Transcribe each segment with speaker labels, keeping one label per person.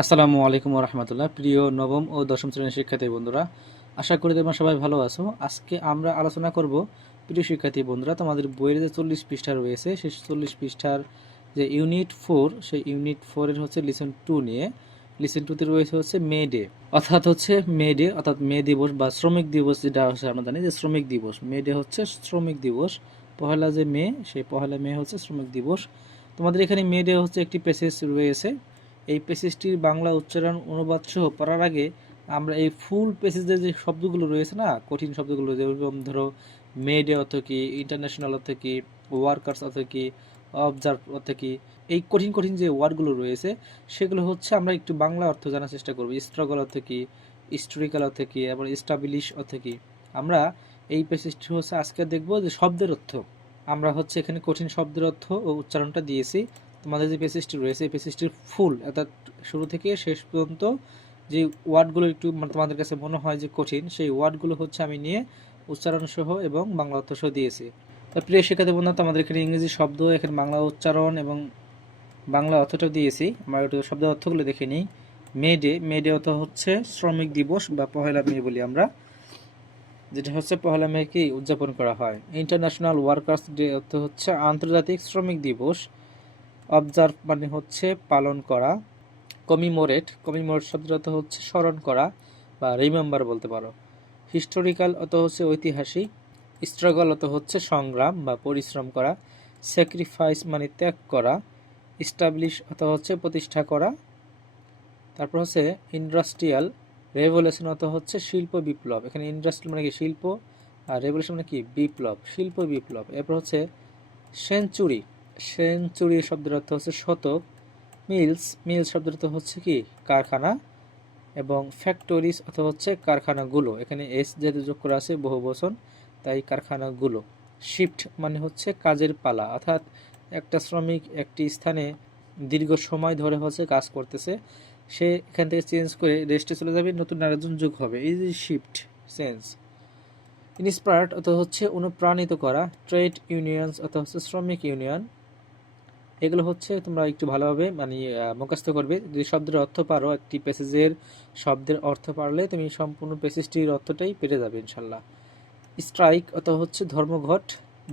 Speaker 1: আসসালামু আলাইকুম রহমতুল্লাহ। প্রিয় নবম ও দশম শ্রেণির শিক্ষার্থী বন্ধুরা, আশা করি তোমরা সবাই ভালো আছো। আজকে আমরা আলোচনা করব, প্রিয় শিক্ষার্থী বন্ধুরা, তোমাদের বইয়ের যে চল্লিশ পৃষ্ঠা রয়েছে, সেই চল্লিশ পৃষ্ঠার যে ইউনিট ফোর, সেই ইউনিট ফোরের হচ্ছে লিসন টু নিয়ে। লিসন টুতে রয়েছে হচ্ছে মে ডে, অর্থাৎ হচ্ছে মে ডে, অর্থাৎ মে দিবস বা শ্রমিক দিবস যেটা হচ্ছে আমরা জানি যে শ্রমিক দিবস। মে ডে হচ্ছে শ্রমিক দিবস, পহেলা যে মে, সেই পহেলা মে হচ্ছে শ্রমিক দিবস। তোমাদের এখানে মে ডে হচ্ছে একটি প্যাসেজ রয়েছে এই প্যাসেজটির বাংলা উচ্চারণ অনুবাদ সহ পড়ার আগে আমরা এই ফুল প্যাসেজের যে শব্দগুলো রয়েছে না, কঠিন শব্দগুলো, যেরকম ধরো মেডে অর্থ কি ইন্টারন্যাশনাল অর্থ কি ওয়ার্কার্স অর্থ কি অবজার্ভ অর্থ কি এই কঠিন কঠিন যে ওয়ার্ডগুলো রয়েছে, সেগুলো হচ্ছে আমরা একটু বাংলা অর্থ জানার চেষ্টা করব। স্ট্রাগল অর্থ কি হিস্টোরিক্যাল অর্থ কি এবং স্টাবলিশ অর্থ কি আমরা এই প্যাসেজটি হচ্ছে আজকে দেখব যে শব্দের অর্থ। আমরা হচ্ছে এখানে কঠিন শব্দের অর্থ ও উচ্চারণটা দিয়েছি। তোমাদের যে পেসিসটি রয়েছে, এই পেসিসটির ফুল অর্থাৎ শুরু থেকে শেষ পর্যন্ত যে ওয়ার্ডগুলো একটু মানে তোমাদের কাছে মনে হয় যে কঠিন, সেই ওয়ার্ডগুলো হচ্ছে আমি নিয়ে উচ্চারণ সহ এবং বাংলা অর্থ সহ দিয়েছি। প্রিয় শিক্ষার্থী বন্ধুরা আমাদের এখানে ইংরেজি শব্দ, এখানে বাংলা উচ্চারণ এবং বাংলা অর্থটাও দিয়েছি। আমরা একটু শব্দ অর্থগুলো দেখে নিই। মে ডে মে ডে অর্থ হচ্ছে শ্রমিক দিবস বা পহেলা মে বলি আমরা। যেটা হচ্ছে পহেলা মে কি উদযাপন করা হয়। ইন্টারন্যাশনাল ওয়ার্কার্স ডে অর্থ হচ্ছে আন্তর্জাতিক শ্রমিক দিবস। অবজার্ভ মানে হচ্ছে পালন করা কমিমোরেট কমিমোরেট শব্দটা হচ্ছে স্মরণ করা বা রিমেম্বার বলতে পারো। হিস্টোরিক্যাল অত হচ্ছে ঐতিহাসিক স্ট্রাগল অত হচ্ছে সংগ্রাম বা পরিশ্রম করা স্যাক্রিফাইস মানে ত্যাগ করা ইস্টাবলিশ অত হচ্ছে প্রতিষ্ঠা করা। তারপর হচ্ছে ইন্ডাস্ট্রিয়াল রেভলিউশন অত হচ্ছে শিল্প বিপ্লব। এখানে ইন্ডাস্ট্রিয়াল মানে কি? শিল্প আর রেভলিউশন মানে কি? বিপ্লব, শিল্প বিপ্লব। এরপর হচ্ছে সেঞ্চুরি সেঞ্চুরি শব্দের অর্থ হচ্ছে শতক। মিলস মিলস শব্দের অর্থ হচ্ছে কি? কারখানা। এবং ফ্যাক্টরিজ অথবা হচ্ছে কারখানাগুলো। এখানে এস যেহেতু যোগ করা আছে বহু বচন, তাই কারখানাগুলো। শিফট মানে হচ্ছে কাজের পালা। অর্থাৎ একটা শ্রমিক একটি স্থানে দীর্ঘ সময় ধরে হচ্ছে কাজ করতেছে। সে এখান থেকে চেঞ্জ করে রেস্টে চলে যাবে, নতুন আরেকজন যোগ হবে। এই যে শিফট চেঞ্জ ইনস্পায়ার্ড অথবা হচ্ছে অনুপ্রাণিত করা। ট্রেড ইউনিয়নস অথবা হচ্ছে শ্রমিক ইউনিয়ন। এগুলো হচ্ছে তোমরা একটু ভালোভাবে মানে মুখস্থ করবে। যদি শব্দের অর্থ পারো, একটি প্যাসেজের শব্দের অর্থ পারলে তুমি সম্পূর্ণ প্যাসেজটির অর্থটাই পেরে যাবে, ইনশাল্লাহ। স্ট্রাইক অত হচ্ছে ধর্মঘট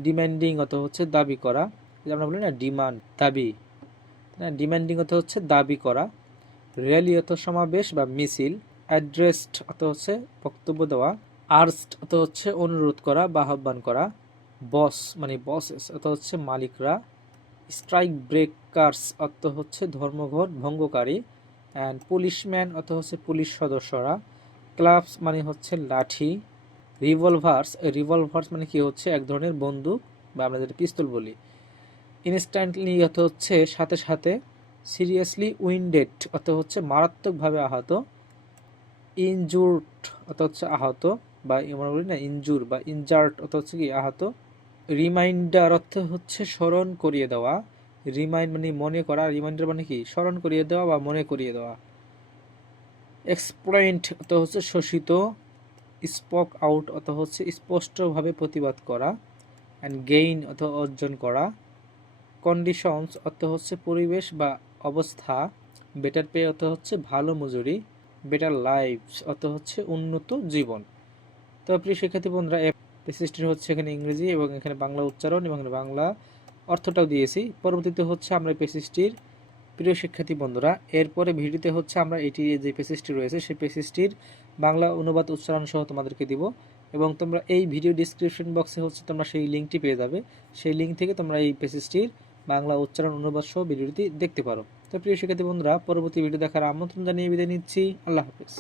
Speaker 1: ডিম্যান্ডিং অত হচ্ছে দাবি করা। আমরা বলি না ডিমান্ড দাবি। ডিম্যান্ডিং অত হচ্ছে দাবি করা। র্যালি অত সমাবেশ বা মিছিল। অ্যাড্রেসড অত হচ্ছে বক্তব্য দেওয়া। আর্স্ট অত হচ্ছে অনুরোধ করা বা আহ্বান করা। বস মানে বসেস অত হচ্ছে মালিকরা। স্ট্রাইক ব্রেকার্স অর্থ হচ্ছে ধর্মঘট, ভঙ্গকারী অ্যান্ড পুলিশম্যান অর্থ হচ্ছে পুলিশ সদস্যরা। ক্লাবস মানে হচ্ছে লাঠি। রিভলভার্স রিভলভার্স মানে কি হচ্ছে? এক ধরনের বন্দুক, বা আমরা যেটা পিস্তল বলি। ইনস্ট্যান্টলি অর্থ হচ্ছে সাথে সাথে। সিরিয়াসলি উইন্ডেড অর্থ হচ্ছে মারাত্মকভাবে আহত। ইনজুর্ড অর্থ হচ্ছে আহত, বা আমরা বলি না ইনজুর বা ইনজার্ট অর্থ হচ্ছে কি? আহত। রিমাইন্ডার অর্থ হচ্ছে স্মরণ করিয়ে দেওয়া। রিমাইন্ড মানে মনে করা, রিমাইন্ডার মানে কি? স্মরণ করিয়ে দেওয়া বা মনে করিয়ে দেওয়া। এক্সপ্লয়েন্ট অত হচ্ছে শোষিত, স্পক আউট অত হচ্ছে স্পষ্টভাবে প্রতিবাদ করা অ্যান্ড গেইন অত অর্জন করা। কন্ডিশনস অর্থ হচ্ছে পরিবেশ বা অবস্থা বেটার পে অর্থ হচ্ছে ভালো মজুরি বেটার লাইফ অর্থ হচ্ছে উন্নত জীবন। তো প্রিয় শিক্ষার্থী বন্ধুরা পেসিসটির হচ্ছে এখানে ইংরেজি এবং এখানে বাংলা উচ্চারণ এবং বাংলা অর্থটাও দিয়েছি। পরবর্তীতে হচ্ছে আমরা পেসিসটির প্রিয় শিক্ষার্থী বন্ধুরা, এরপরে ভিডিওতে হচ্ছে আমরা এটি যে পেসিসটি রয়েছে, সেই পেসিসটির বাংলা অনুবাদ উচ্চারণ সহ তোমাদেরকে দিব এবং তোমরা এই ভিডিও ডিসক্রিপশন বক্সে হচ্ছে তোমরা সেই লিঙ্কটি পেয়ে যাবে। সেই লিঙ্ক থেকে তোমরা এই পেসিসটির বাংলা উচ্চারণ অনুবাদ সহ ভিডিওটি দেখতে পারো। তো প্রিয় শিক্ষার্থী বন্ধুরা, পরবর্তী ভিডিও দেখার আমন্ত্রণ জানিয়ে বিদায় নিচ্ছি। আল্লাহ হাফিজ।